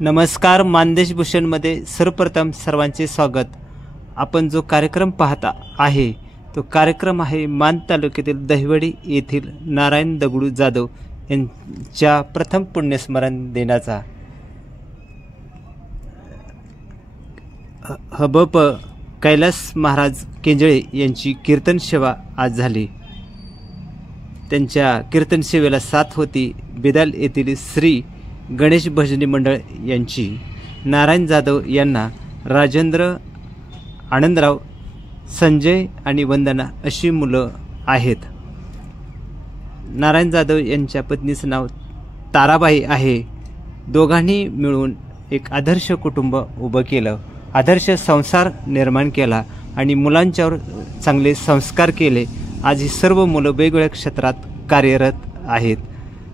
नमस्कार, मानदेश भूषणमध्ये सर्वप्रथम सर्वांचे स्वागत। आपण जो कार्यक्रम पाहता आहे तो कार्यक्रम आहे मान तालुक्यातील दहिवडी येथील नारायण दगडू जाधव यांच्या प्रथम पुण्यस्मरण दिनाचा। हबप कैलास महाराज केंजळे यांची कीर्तन सेवा आज झाली। त्यांच्या कीर्तन सेवेला साथ होती बेदाल येथील श्री गणेश भजनी मंडळ यांची। नारायण जाधव यांना राजेंद्र, आनंदराव, संजय आणि वंदना अशी मुलं आहेत। नारायण जाधव यांच्या पत्नीचं नाव ताराबाई आहे। दोघांनी मिळून एक आदर्श कुटुंब उभं केलं, आदर्श संसार निर्माण केला आणि मुलांच्यावर चांगले संस्कार केले। आज ही सर्व मुलं वेगवेगळ्या क्षेत्रात कार्यरत आहेत।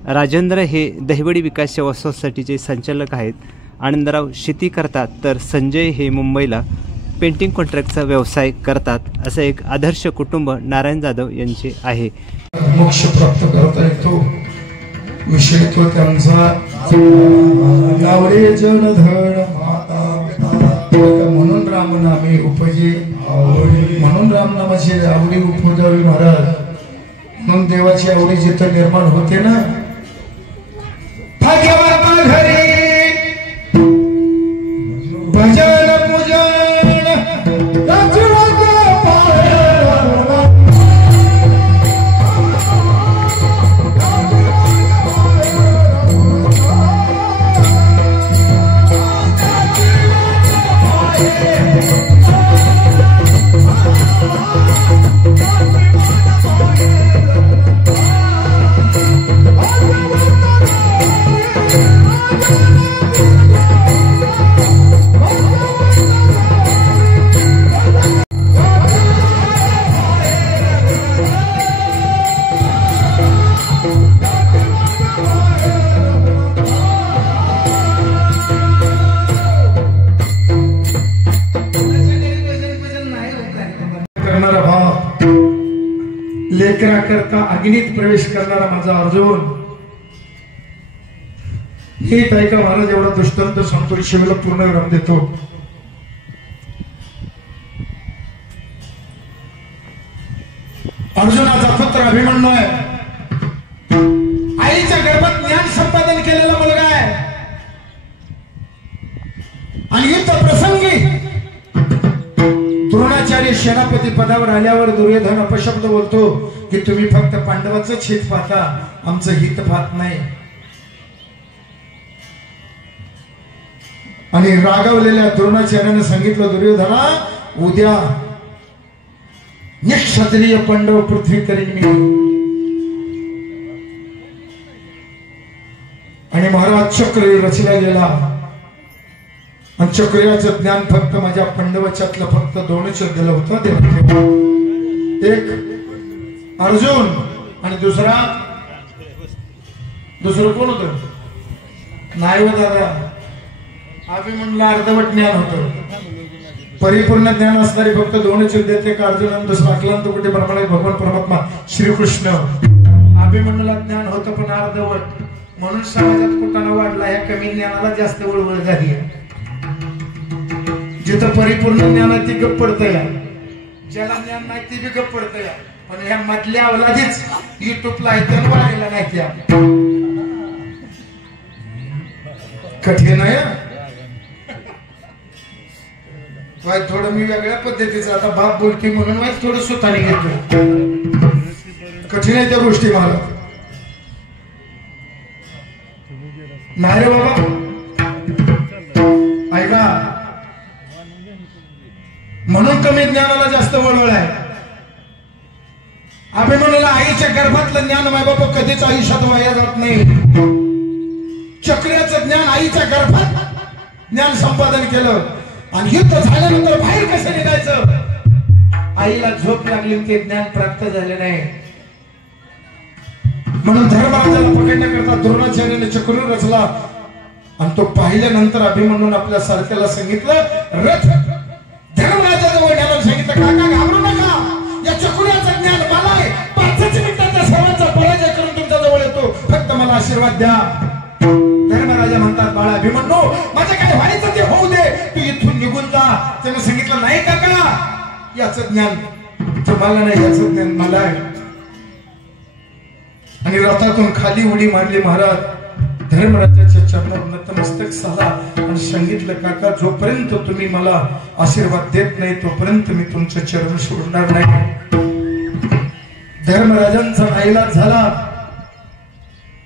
राजेंद्र हे दहिवडी विकास सेवा सोसायटीचे संचालक आहेत। आनंदराव शेती करतात, तर संजय हे मुंबईला पेंटिंग कॉन्ट्रॅक्टचा व्यवसाय करतात। असं एक आदर्श कुटुंब नारायण जाधव यांचे आहे। मोक्ष प्राप्त करता येतो विषय तो त्यांचा गावडे जलधर म्हणून रामनामे उपजे, म्हणून रामनामाची आवडी उपजावी महाराज। म्हणून देवाची आवडी जिथं निर्माण होते ना, भाग्यवान घरी भजन पूजन लेकरा करता अग्नीत प्रवेश करणारा माझा अर्जुन। हे ऐका महाराज, एवढा दृष्टांत सांगतो, शिवला पूर्ण विराम देतो। अर्जुनाचा पुत्र अभिमन्यू आहे, आईच्या गर्भात ज्ञान संपादन केलेला मुलगा आहे आणि युद्ध प्रसंगी द्रोणाचार्य सेनापती पदावर आल्यावर दुर्योधन अपशब्द बोलतो की तुम्ही फक्त पांडवाचं हित पाहता, आमचं हित पाहत नाही। आणि रागावलेल्या द्रोणाचार्याने सांगितलं, दुर्योधना उद्या निक्षत्रिय पांडव पृथ्वी करीन मी। आणि महाराज चक्र रचला गेला आणि चक्रियाचं ज्ञान फक्त माझ्या पांडवाच्यातलं फक्त दोनच दिलं होतं। एक अर्जुन आणि दुसरं कोण होतं? नाही हो दादा, अभिमन्यूला अर्धवट ज्ञान होतं। परिपूर्ण ज्ञान असणारी फक्त दोनच देते, एक अर्जुन आणि दुसरा अक्लांत कुठे ब्रह्मणे भगवान परमात्मा श्रीकृष्ण। अभिमन्यूला ज्ञान होतं पण अर्धवट, म्हणून समाजात कुटाणा वाढला। ह्या कमी ज्ञानाला जास्त वळवळ झाली। जिथं परिपूर्ण ज्ञान आहे ती गप्प पडतंय, ज्याला ज्ञान नाही ती बी गप्प पडतंय। पण ह्या मधल्या अवलादीच युट्यूबला आहे त्या वाढलेला नाही, त्या कठीण आहे। थोडं मी वेगळ्या पद्धतीचं आता बाप बोलते म्हणून वाईट थोडं सुताने घेतो, कठीण आहे त्या गोष्टी मला नाही रे बाबा। ऐका, म्हणून कमी ज्ञानाला जास्त वळवळ आहे। अभिमन्यूला आईच्या गर्भातलं ज्ञान माय बाबा कधीच आयुष्यात वाया जात नाही। चक्रियाचं ज्ञान आईच्या गर्भात ज्ञान संपादन केलं आणि युद्ध झाल्यानंतर बाहेर कसं निघायचं, आईला झोप लागली, ते ज्ञान प्राप्त झाले नाही। म्हणून धर्मराजाला पकडण्याकरता द्रोणाचार्याने चक्र रचला आणि तो पाहिल्यानंतर अभिमन्यूने आपल्या सारख्याला सांगितलं, रथ धर्मराजाजवळ गेला, सांगितलं काका घाबरू नका, या चक्राचं ज्ञान मला आहे, 5 मिनिटात सर्वांचा पराजय करून तुमच्या जवळ येतो, फक्त मला आशीर्वाद द्या। धर्मराजा म्हणतात, बाळा अभिमन्यू याचं ज्ञान तुम्हाला नाही, याचं ज्ञान मला आहे. आणि रथातून खाली उडी मारली महाराज. धर्मराजाच्या चरणावर नतमस्तक झाला आणि सांगितलं, काका जोपर्यंत तुम्ही मला आशीर्वाद देत नाही तोपर्यंत मी तुमचं चरण सोडणार नाही. धर्मराजांचा नाईलाज झाला.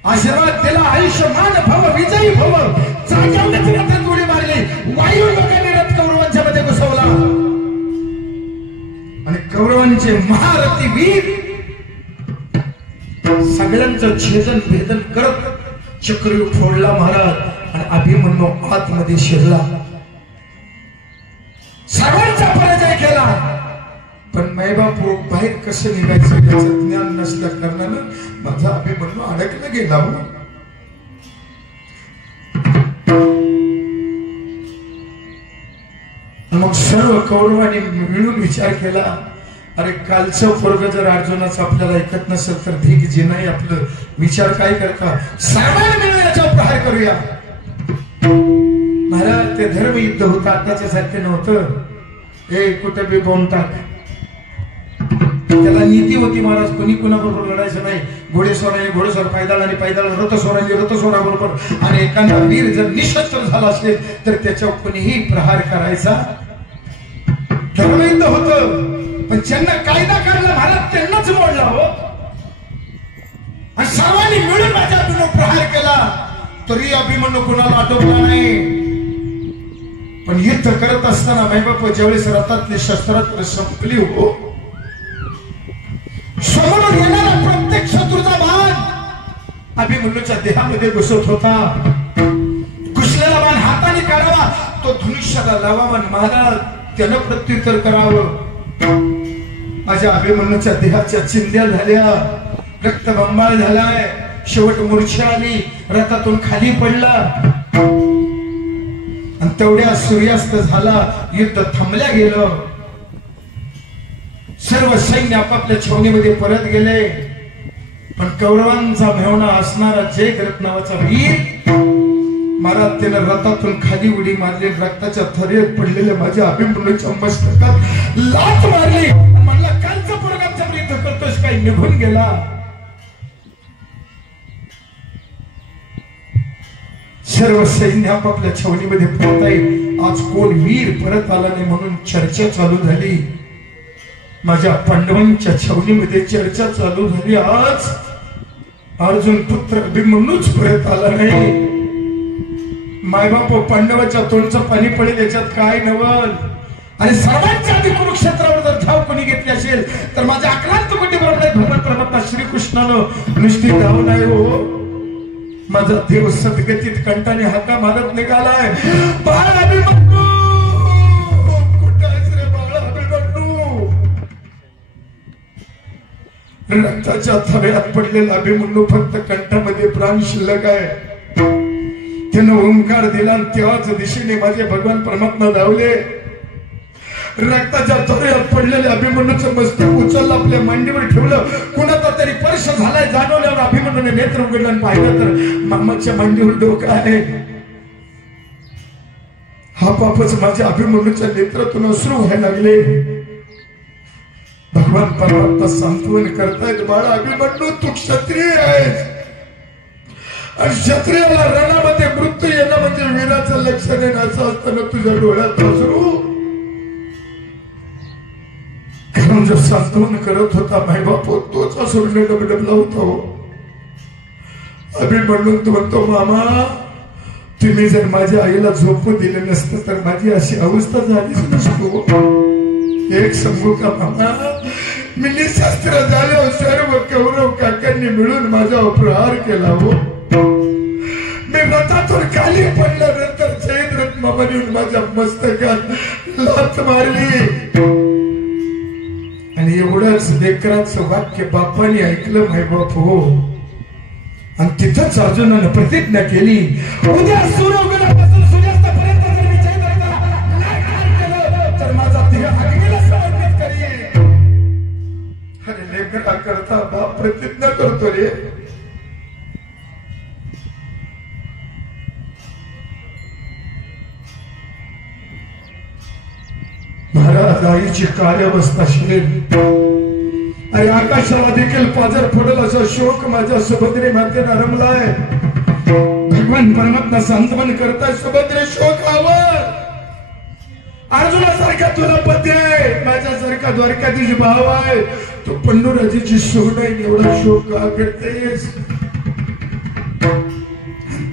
आशीर्वाद दिला, आयुष्यमान भव, विजयी भव. जाग्यावरच रथात उडी मारली. वायू लोकांनी रथ कौरवांच्या मध्ये घुसवला आणि कौरवांचे महारथी वीर सगळ्यांचं छेदन भेदन करत चक्रव्यूह फोडला महाराज. आणि अभिमन्यू आतमध्ये शिरला, सर्वांचा पराजय केला. पण मायबापू बाहेर कसं निघायचं याचं ज्ञान नसल्या कारणानं माझा अभिमन्यू अडकला गेला. मग सर्व कौरवांनी मिळून विचार केला, अरे कालचं पोरग जर अर्जुनाचं आपल्याला ऐकत नसेल तर ठीक जे नाही आपलं विचार काय करता, सामान मिळून याच्यावर प्रहार करूया. महाराज ते धर्म युद्ध होतं, आताच्या सारखे नव्हतं. हे कुठे बी बॉम्ब टाक, त्याला नीती होती महाराज. कोणी कुणाबरोबर लढायचं नाही. घोडेस्वाराने घोडेस्वार, पायदळाने पायदळ, रथस्वाराने रथस्वाराबरोबर. आणि एखादा वीर जर निशस्त्र झाला असेल तर त्याच्यावर कोणीही प्रहार करायचा. धर्मयुद्ध होतं, पण ज्यांना कायदा काढला महाराज त्यांनाच मोडला हो. आणि सर्वांनी मिळून माझ्या अभिमन्यू प्रहार केला, तरी अभिमन्यू कुणाला आटोपला नाही. पण युद्ध करत असताना मायबाप ज्यावेळेस रथातली शस्त्रास्त्र संपली हो, समोर येणारा प्रत्येक शत्रूचा बाण अभिमन्यूच्या देहामध्ये घुसत होता. घुसलेला बाण हाताने काढावा, तो धनुष्याला लावावा. महाराज त्यानं प्रत्युत्तर करावं. माझ्या अभिमन्यूच्या देहाच्या चिंध्या झाल्या, रक्तबंबाळ झालाय. शेवट मूर्छा आली, रथातून खाली पडला. आणि तेवढ्या सूर्यास्त झाला, युद्ध थांबल्या गेलं. सर्व सैन्य आपापल्या छावणीमध्ये परत गेले. पण कौरवांचा मेहणा असणारा जयद्रथ नावाचा वीर महाराज त्यानं रथातून खाली उडी मारली. रक्ताच्या थरेत पडलेल्या माझ्या अभिमन्यूच्या मस्तकात लाथ मारली. म्हणला, कालचा पोरगांचा युद्ध करतोस काही, निघून गेला. सर्व सैन्य आपापल्या छावणीमध्ये परत आहे. आज कोण वीर परत आला नाही म्हणून चर्चा चालू झाली. माझ्या पांडवांच्या छावणीमध्ये चर्चा चालू झाली. आज अर्जुन पुत्र अभिमन्यूच परत आला नाही. मायबाप पांडवाच्या तोंडचं पाणी पडेल याच्यात काय नवल. आणि सर्वांच्या आधी कुरुक्षेत्रावर जर धाव कोणी घेतली असेल तर माझ्या अक्लांत कोटी बरोबर भगवान परमात्मा श्रीकृष्णानं नुसती धाव नाही हो, माझा देव सद्गतीत कंठाने हाका मारत निघालाय. बाळ अभिमन्यू, कुठे आहेस रे बाळ अभिमन्यू. रक्ताच्या थव्यात पडलेला अभिमन्यू फक्त कंठामध्ये प्राण शिल्लक आहे. त्यानं ओंकार दिला आणि तेव्हाच दिशेने माझे भगवान परमात्मा धावले. रक्ताच्या थव्यात पडलेल्या अभिमन्यूचं मस्तक उचललं, आपल्या मांडीवर ठेवलं. कुणाचा तरी स्पर्श झालाय जाणवल्यावर अभिमन्यूने नेत्र उघडलं आणि पाहिलं तर मामाच्या मांडीवर डोकं आहे. हा पापच माझ्या अभिमन्यूच्या नेत्रातून अश्रू व्हायला लागले. भगवान परमात्मा सांत्वन करतायत, बाळा अभिमन्यू तू क्षत्रिय आहेस आणि क्षत्रियाला रणामध्ये मृत्यू येणं म्हणजे वीराचं लक्षण आहे. असं असताना तुझ्या डोळ्यात अश्रू. कारण जो सांत्वन करत होता मायबाप तोच अश्रूने डबडबला होता हो. अभिमन्यू तो म्हणतो, मामा तुम्ही जर माझ्या आईला झोपू दिले नसतं तर माझी अशी अवस्था झालीच नसतो. एक सांगू का मामा, मी निशस्त्र झालो, सर्व कौरव काकांनी मिळून माझ्यावर प्रहार केला हो. मी रथातून खाली पडल्यानंतर जयद्रथ मामाने माझ्या मस्तकात लाथ मारली. आणि एवढंच लेकराचं वाक्य बापाने ऐकलं मायबाप हो. आणि तिथंच अर्जुनानं प्रतिज्ञा केली, उद्या सूर्य उगवण्यापासून सूर्यास्तापर्यंत जर मी जयद्रथाला नाही केलं तर माझा देह अग्नीला समर्पित करीन. अरे लेकरा करता बाप प्रतिज्ञा करतो रे. महाराज आईची काय अवस्था असेल. अरे आकाशाला देखील पाजर पडल असा शोक माझ्या सुभद्रे मातेला रमलाय. भगवान परमात्मा सांत्वन करताय सुभद्रे शोकावर. अर्जुनासारखा तुला पती आहे, माझ्यासारखा द्वारकाधीश भाव आहे, तो पंडुराजीची शोक आहे, एवढा शोक का करतेस.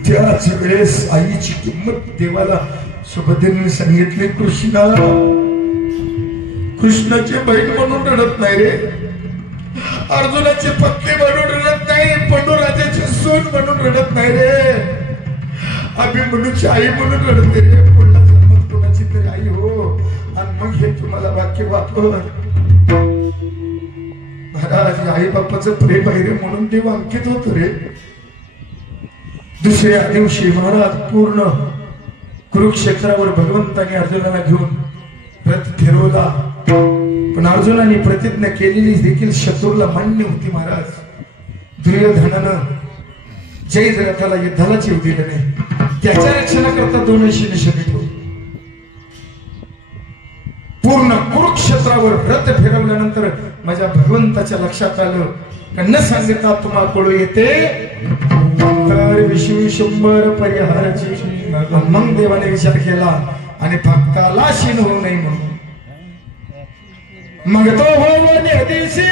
त्याच वेळेस आईची किंमत देवाला सुभद्रेने सांगितली. कृष्णा, कृष्णाची बहीण म्हणून रडत नाही रे, अर्जुनाची पत्नी म्हणून रडत नाही, पंडुराजाची सून म्हणून रडत नाही रे, अभिमन्यूची आई म्हणून रडते रे. पुढला जन्मात कोणाची तरी आई हो. आणि मग हे तुम्हाला वाक्य वापर. महाराज आई बाप्पाचं प्रेम आहे रे म्हणून देव अंकित होत रे. दुसऱ्या दिवशी महाराज पूर्ण कुरुक्षेत्रावर भगवंताने अर्जुनाला घेऊन रथ फिरवला. पण अर्जुनाने प्रतिज्ञा केलेली देखील शत्रूला मान्य होती. महाराज दुर्योधनानं जय रथाला युद्धाला जीव दिला नाही. त्याच्या रक्षणाकरता दोनशी निषेधित होते. पूर्ण कुरुक्षेत्रावर रथ फिरवल्यानंतर माझ्या भगवंताच्या लक्षात आलं का न सांगता तुम्हा कळू येते तर विष्णू 100 परिहाराची. मग देवाने विचार केला आणि भक्ताला शीन होऊ नये म्हणून मग तो हो दिवशी